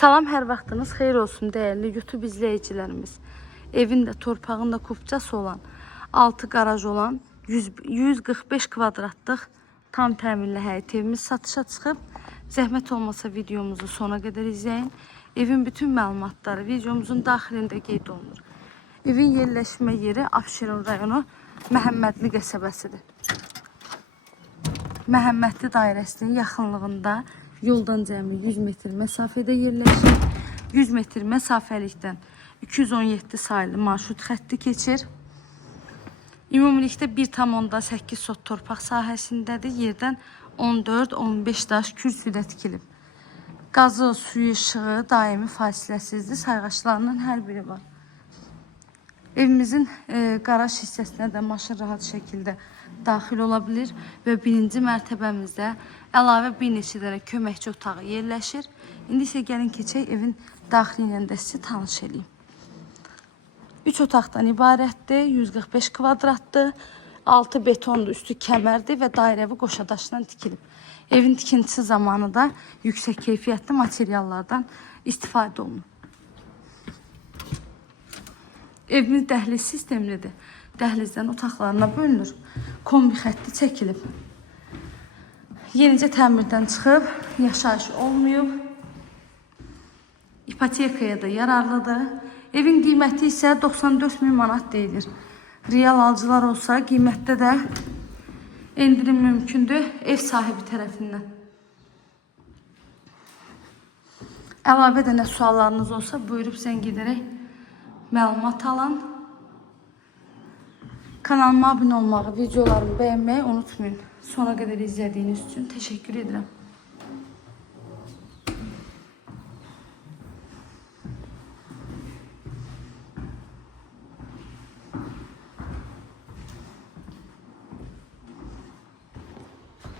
Salam, hər vaxtınız xeyir olsun değerli YouTube izleyicilerimiz. Evində, torpağında kupçası olan, altı garaj olan 145 kvadratlıq tam təmirli həyət evimiz satışa çıxıb. Zəhmət olmasa videomuzu sona qədər izləyin. Evin bütün məlumatları videomuzun daxilində qeyd olunur. Evin yerləşmə yeri Abşeron rayonu Məhəmmədli qəsəbəsidir. Məhəmmədli dairəsinin yaxınlığında yoldan cəmi 100 metr məsafədə yerləşir. 100 metr məsafəlikdən 217 sayılı marşrut xətti keçir. Ümumilikdə 1,8 sot torpaq sahəsindədir. Yerdən 14-15 daş kürsüdə tikilib. Qazı, suyu, işığı daimi fasiləsizdir. Sayğaçlarının hər biri var. Evimizin qaraj hissəsinə də maşın rahat şəkildə daxil ola bilir və birinci mərtəbəmizdə əlavə bir neçə dənə köməkçi otağı yerləşir. İndi isə gəlin keçək evin daxili ilə də sizi tanış edeyim. 3 otaqdan ibarətdir, 145 kvadratdır, 6 betondur, üstü kəmərdir və dairəvi qoşadaşdan tikilib. Evin tikintisi zamanı da yüksək keyfiyyətli materiallardan istifadə olunur. Evimiz dəhliz sistemlidir. Dəhlizdən otaqlarına bölünür. Kombi xətti çəkilib. Yenicə təmirdən çıxıb, yaşayış olmayıb. İpotekaya da yararlıdır. Evin qiyməti isə 94 min manat deyilir. Real alıcılar olsa qiymətdə də endirim mümkündür ev sahibi tərəfindən. Əlavə də nə suallarınız olsa buyurub zəng edərək məlumat alın. Kanalıma abunə olmağı, videolarımı bəyənməyi unutmayın. Sona qədər izlədiyiniz üçün təşəkkür edirəm.